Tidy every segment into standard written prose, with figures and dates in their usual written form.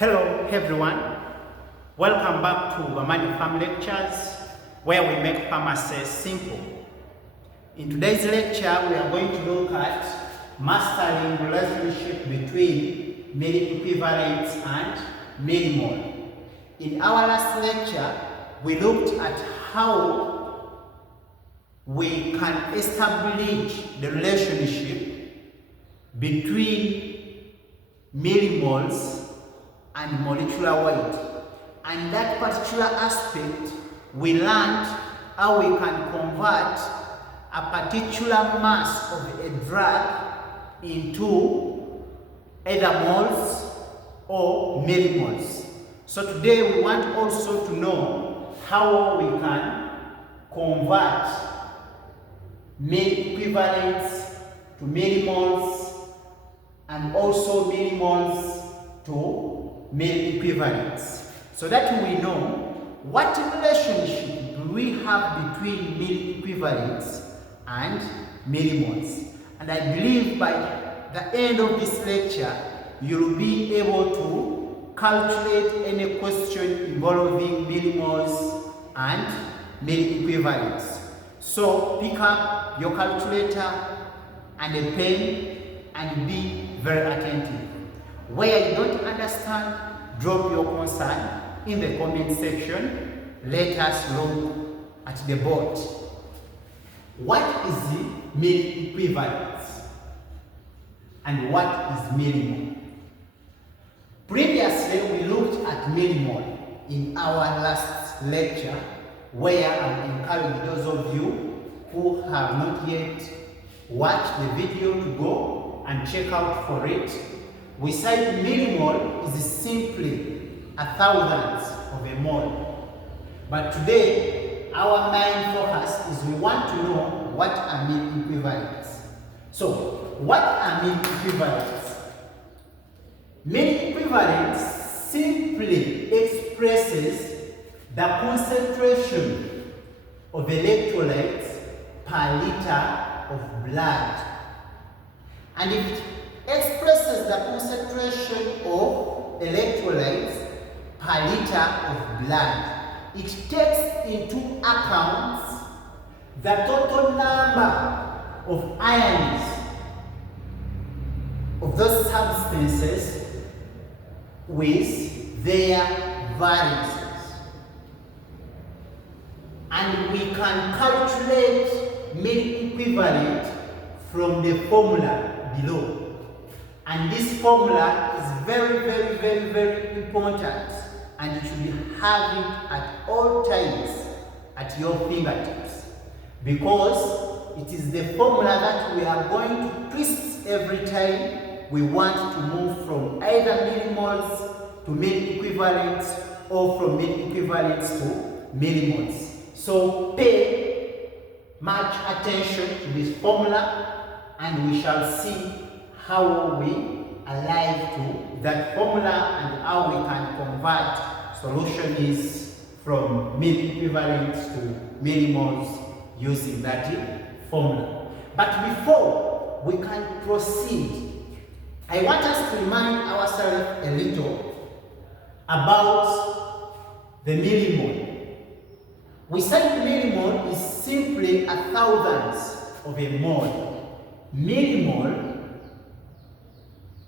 Hello everyone, welcome back to Bamane Pharm Lectures, where we make pharmacy simple. In today's lecture, we are going to look at mastering the relationship between milliequivalents and millimole. In our last lecture, we looked at how we can establish the relationship between millimoles and molecular weight, and that particular aspect we learned how we can convert a particular mass of a drug into either moles or millimoles. So today we want also to know how we can convert milliequivalents to millimoles and also millimoles to milliequivalents, so that we know what relationship do we have between milliequivalents and millimoles. And I believe by the end of this lecture, you'll be able to calculate any question involving millimoles and milliequivalents. So pick up your calculator and a pen and be very attentive. Where you don't understand, drop your concern in the comment section. Let us look at the board. What is the milliequivalents and what is millimole? Previously, we looked at millimole in our last lecture, where I encourage those of you who have not yet watched the video to go and check out for it. We said millimole is simply a thousandth of a mole. But today, our main focus is we want to know what are milliequivalents. So, what are milliequivalents? Milliequivalents simply expresses the concentration of electrolytes per liter of blood. And it expresses the concentration of electrolytes per liter of blood. It takes into account the total number of ions of those substances with their valences. And we can calculate milliequivalent from the formula below. And this formula is very important, and you should have it at all times at your fingertips, because it is the formula that we are going to twist every time we want to move from either millimoles to milliequivalents or from milliequivalents to millimoles. So pay much attention to this formula, and we shall see how we arrive to that formula and how we can convert solutions from milliequivalents to millimoles using that formula. But before we can proceed, I want us to remind ourselves a little about the millimole. We said millimole is simply a thousandth of a mole. Millimole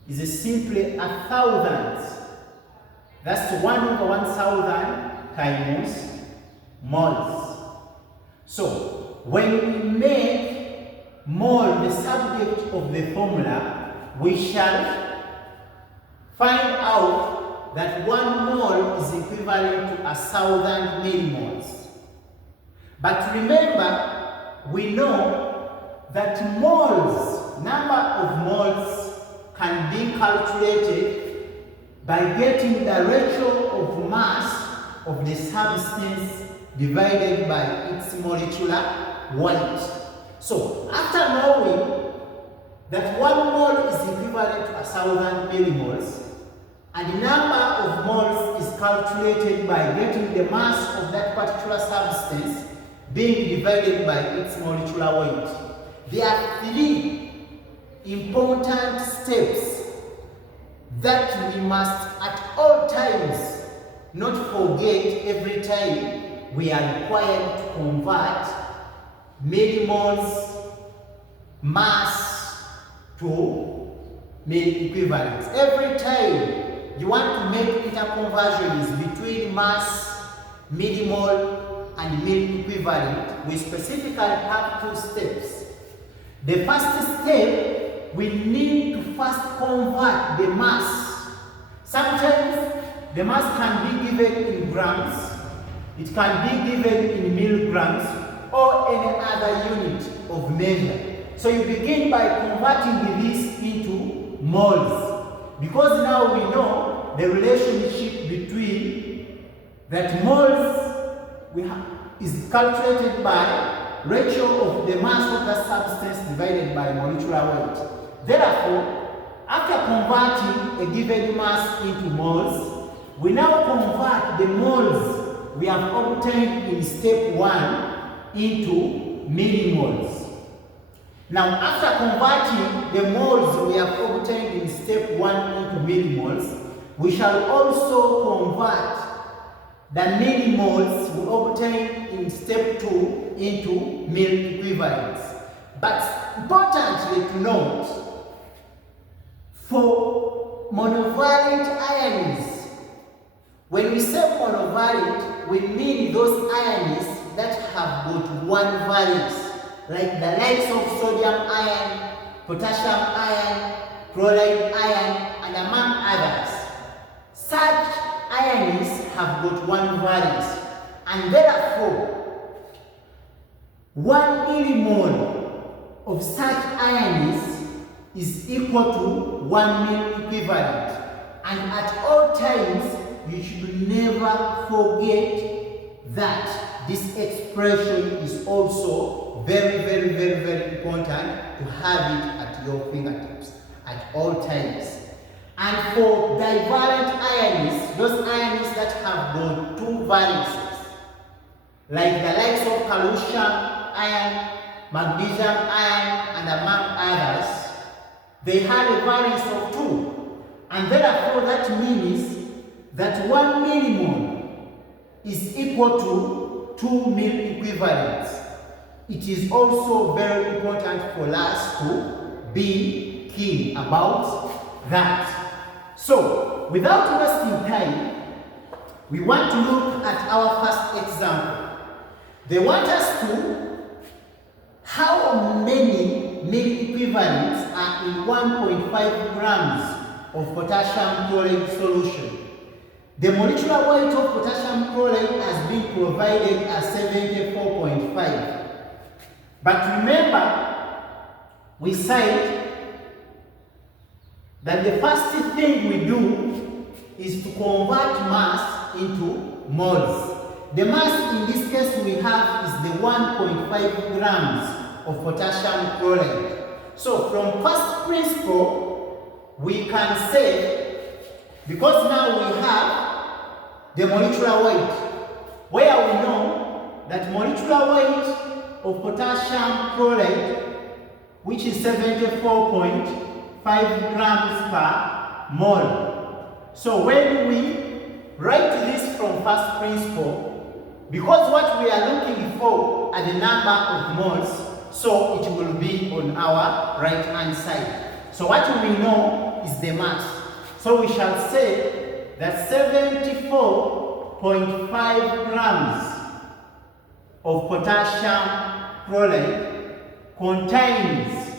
is simply a thousandth. That's 1/1000 times moles. So when we make mole the subject of the formula, we shall find out that 1 mole is equivalent to 1,000 millimoles. But remember, we know that moles, number of moles, can be calculated by getting the ratio of mass of the substance divided by its molecular weight. So, after knowing that 1 mole is equivalent to 1,000 millimoles, and the number of moles is calculated by getting the mass of that particular substance being divided by its molecular weight, there are 3 important steps that we must at all times not forget every time we are required to convert millimoles mass to milliequivalents. Every time you want to make interconversions between mass, millimole, and milliequivalent, we specifically have two steps. The first step, we need to first convert the mass. Sometimes the mass can be given in grams, it can be given in milligrams, or any other unit of measure. So you begin by converting this into moles, because now we know the relationship between that moles is calculated by ratio of the mass of the substance divided by molecular weight. Therefore, after converting a given mass into moles, we now convert the moles we have obtained in step 1 into millimoles. Now, after converting the moles we have obtained in step 1 into millimoles, we shall also convert the millimoles we obtained in step 2 into milliequivalents. But importantly to note, for monovalent ions, when we say monovalent, we mean those ions that have got one valence, like the likes of sodium ion, potassium ion, chloride ion, and among others. Such ions have got one valence, and therefore 1 millimole of such ions is equal to 1 milliequivalent. And at all times, you should never forget that this expression is also very important to have it at your fingertips at all times. And for divalent ions, those ions that have got two valences, like the likes of calcium ion, magnesium ion, and among others, they have a valence of 2. And therefore that means that 1 millimole is equal to 2 milliequivalents. It is also very important for us to be keen about that. So, without wasting time, we want to look at our first example. They want us to how many milliequivalents are in 1.5 grams of potassium chloride solution. The molecular weight of potassium chloride has been provided as 74.5. But remember, we said that the first thing we do is to convert mass into moles. The mass in this case we have is the 1.5 grams of potassium chloride. So from first principle, we can say, because now we have the molecular weight, where we know that molecular weight of potassium chloride, which is 74.5 grams per mole. So when we write this from first principle, because what we are looking for are the number of moles, so it will be on our right hand side. So what we know is the mass. So we shall say that 74.5 grams of potassium chloride contains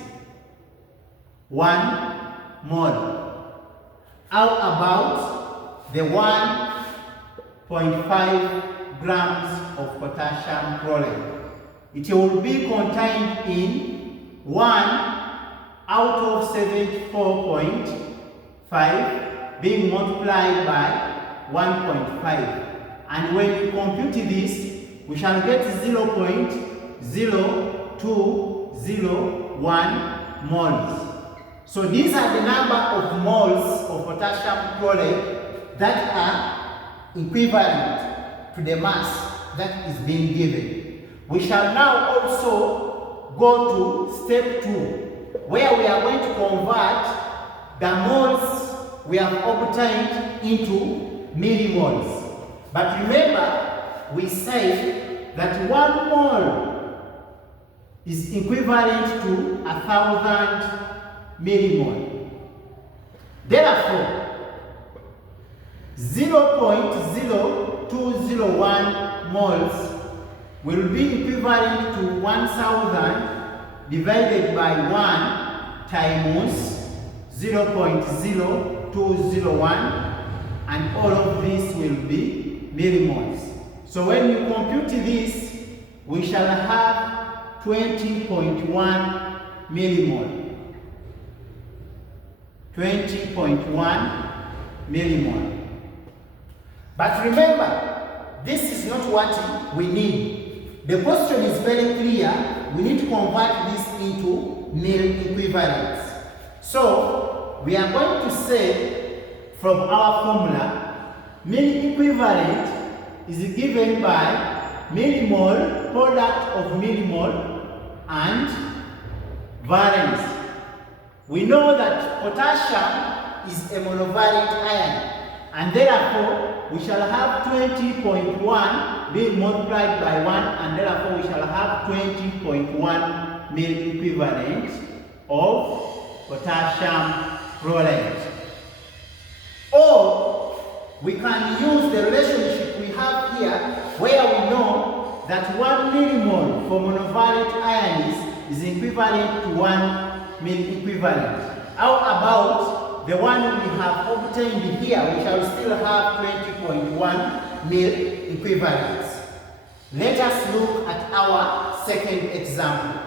1 mole. How about the 1.5 grams of potassium chloride? It will be contained in 1 out of 74.5 being multiplied by 1.5. And when we compute this, we shall get 0.0201 moles. So these are the number of moles of potassium chloride that are equivalent to the mass that is being given. We shall now also go to step 2, where we are going to convert the moles we have obtained into millimoles. But remember, we said that 1 mole is equivalent to 1,000 millimole. Therefore, 0.0201 moles will be equivalent to 1,000 divided by 1 times 0.0201, and all of this will be millimoles. So when you compute this, we shall have 20.1 millimole. 20.1 millimole. But remember, this is not what we need. The question is very clear. We need to convert this into mill equivalents. So we are going to say from our formula, mill equivalent is given by millimole, product of millimole and valence. We know that potassium is a monovalent ion, and therefore we shall have 20.1 being multiplied by 1, and therefore we shall have 20.1 mill equivalent of potassium chloride. Or we can use the relationship we have here, where we know that 1 millimole for monovalent ions is equivalent to 1 mill equivalent. How about the one we have obtained here? We shall still have 20.1 mill equivalents. Let us look at our second example.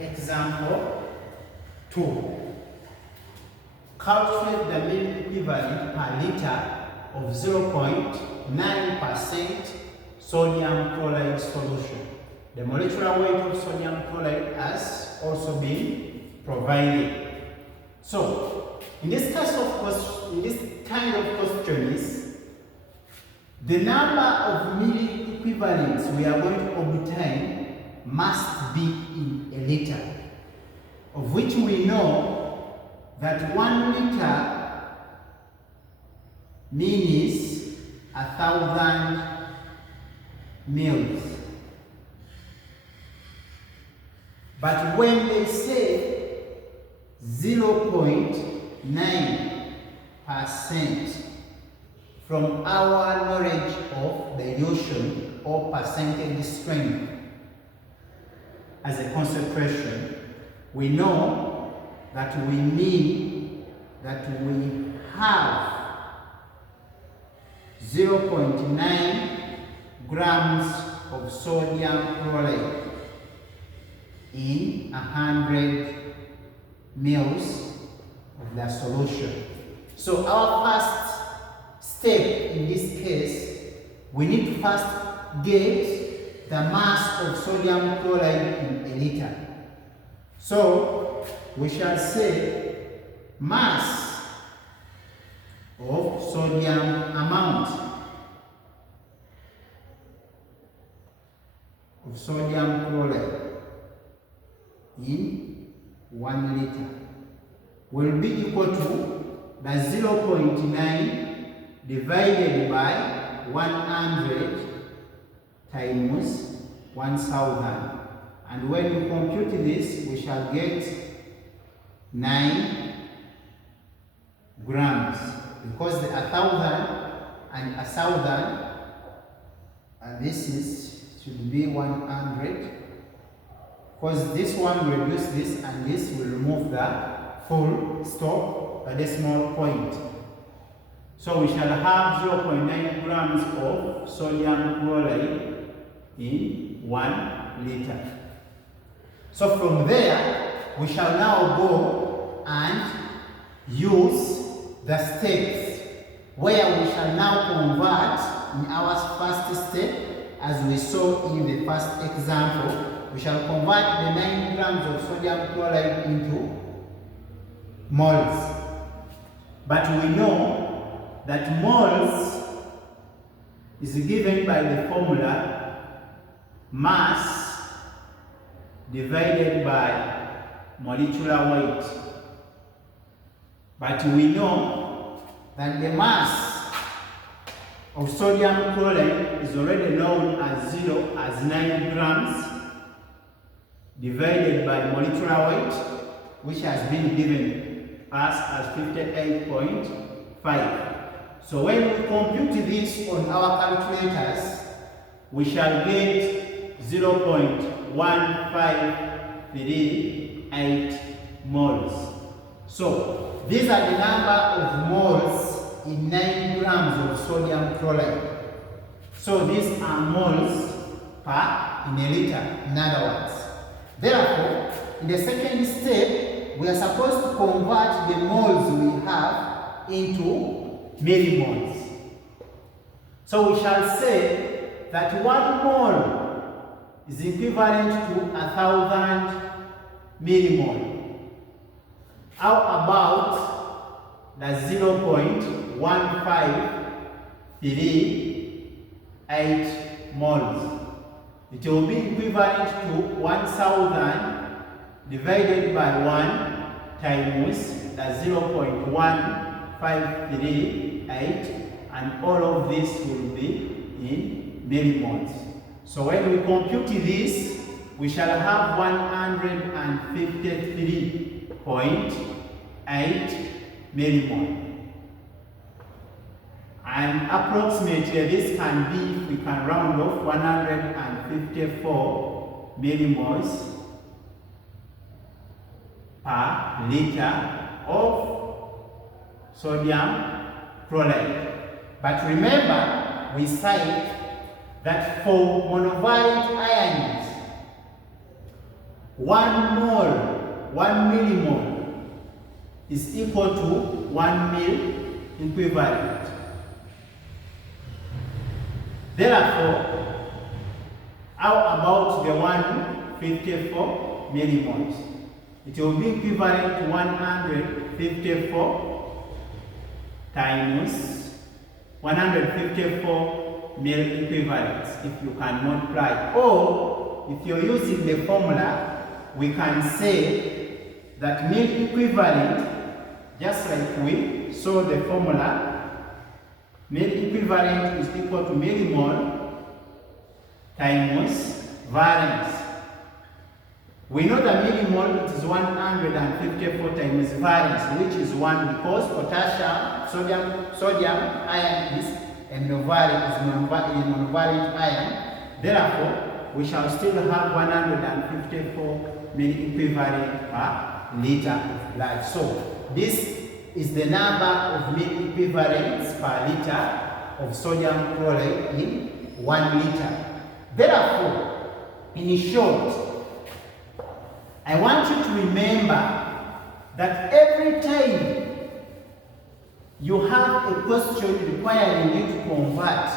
Example 2. Calculate the mill equivalent per liter of 0.9% sodium chloride solution. The molecular weight of sodium chloride has also been provided. So, in this kind of question is, the number of mill equivalents we are going to obtain must be in a liter, of which we know that 1 liter means 1,000 mils. But when they say 0.9% from our knowledge of dilution or percentage strength as a concentration, we know that we mean that we have 0.9 grams of sodium chloride in 100 mils of the solution. So our first step in this case, we need to first get the mass of sodium chloride in a liter. So we shall say mass of sodium amount of sodium chloride in 1 liter will be equal to the 0.9 divided by 100 times 1,000. And when we compute this, we shall get 9 grams, because the 1,000 and 1,000, and this should be 100, because this one will reduce this and this will remove the full stop, a decimal point. So we shall have 0.9 grams of sodium chloride in 1 liter. So from there, we shall now go and use the steps where we shall now convert in our first step, as we saw in the first example. We shall convert the 9 grams of sodium chloride into moles. But we know that moles is given by the formula mass divided by molecular weight. But we know that the mass of sodium chloride is already known as 9 grams divided by molecular weight, which has been given us as 58.5. So when we compute this on our calculators, we shall get 0.1538 moles. So these are the number of moles in 9 grams of sodium chloride. So these are moles per in a liter, in other words. Therefore, in the second step, we are supposed to convert the moles we have into millimoles. So we shall say that 1 mole is equivalent to 1,000 millimole. How about the 0.1538 moles? It will be equivalent to 1,000 divided by 1 times the 0.1538, and all of this will be in millimoles. So when we compute this, we shall have 153.8 millimole. And approximately this can be, we can round off, 154 millimoles per liter of sodium chloride. But remember, we cite that for monovalent ions, 1 mole, 1 millimole is equal to 1 mil equivalent. Therefore, how about the 154 millimoles? It will be equivalent to 154 times 154 mil equivalents, if you can multiply. Or, if you're using the formula, we can say that mil equivalent, just like we saw the formula, mil equivalent is equal to millimole times valence. We know that millimole is 154 times valence, which is 1 because potassium, sodium ion is a monovalent ion. Therefore, we shall still have 154 milliequivalent per liter of blood. So this is the number of milliequivalents per liter of sodium chloride in 1 liter. Therefore, in short, I want you to remember that every time you have a question requiring you to convert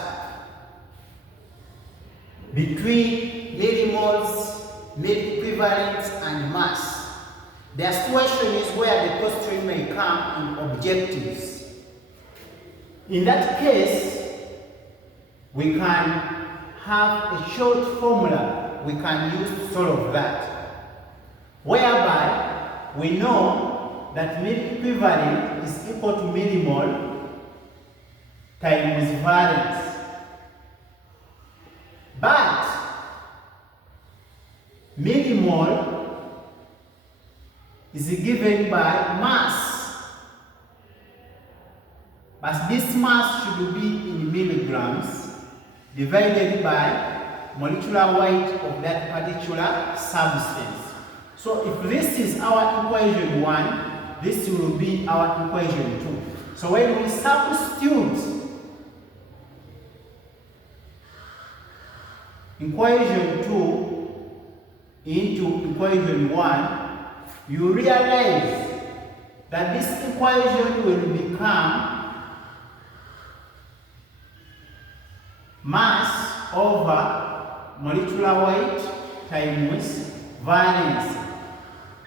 between millimoles, milliequivalents, and mass, the situation is where the question may come in objectives. In that case, we can have a short formula we can use to solve that, whereby we know that milliequivalent is equal to millimole times valence. But millimole is given by mass. But this mass should be in milligrams divided by molecular weight of that particular substance. So if this is our equation 1, this will be our equation 2. So when we substitute equation 2 into equation 1, you realize that this equation will become mass over molecular weight times valence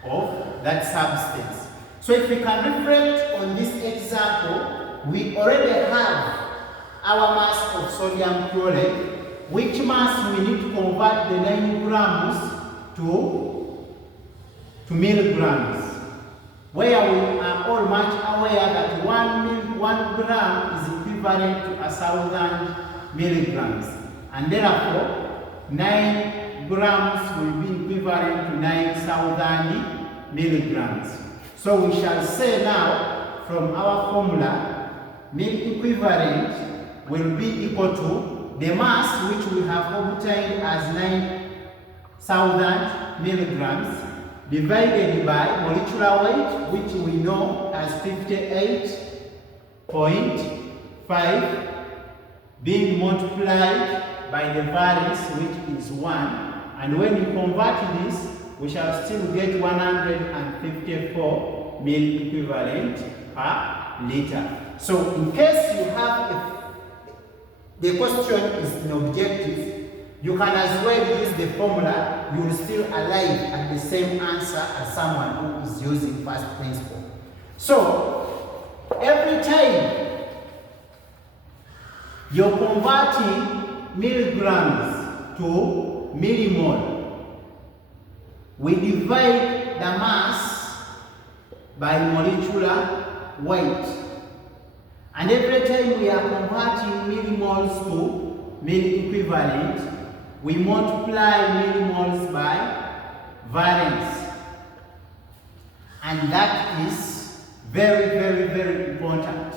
of that substance. So if we can reflect on this example, we already have our mass of sodium chloride which mass we need to convert the 9 grams to milligrams, where we are all much aware that 1 gram is equivalent to 1,000 milligrams, and therefore 9 grams will be equivalent to 9,000 milligrams. So we shall say now from our formula, mEq will be equal to the mass which we have obtained as 9,000 milligrams divided by molecular weight, which we know as 58.5, being multiplied by the valence, which is 1. And when we convert this, we shall still get 154 milliequivalent per liter. So in case you have the question is an objective, you can as well use the formula. You will still arrive at the same answer as someone who is using first principle. So every time you're converting milligrams to millimole, we divide the mass by molecular weight. And every time we are converting millimoles to milliequivalent, we multiply millimoles by valence. And that is very, very, very important.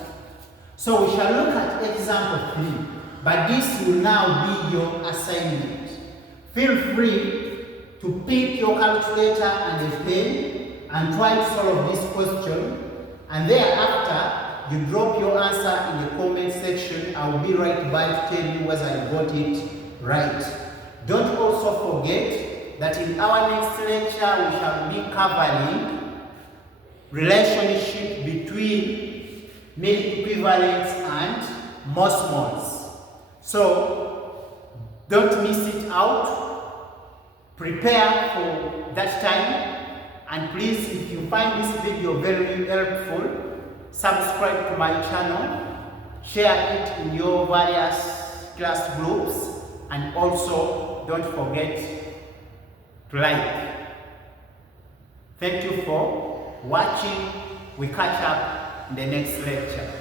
So we shall look at example 3, but this will now be your assignment. Feel free to pick your calculator and a pen and try to solve this question, and thereafter you drop your answer in the comment section. I will be right back to tell you whether you got it right. Don't also forget that in our next lecture we shall be covering relationship between milliequivalents and mOsmols. So don't miss it out. Prepare for that time, and please, if you find this video very helpful, subscribe to my channel, share it in your various class groups, and also don't forget to like. Thank you for watching. We catch up in the next lecture.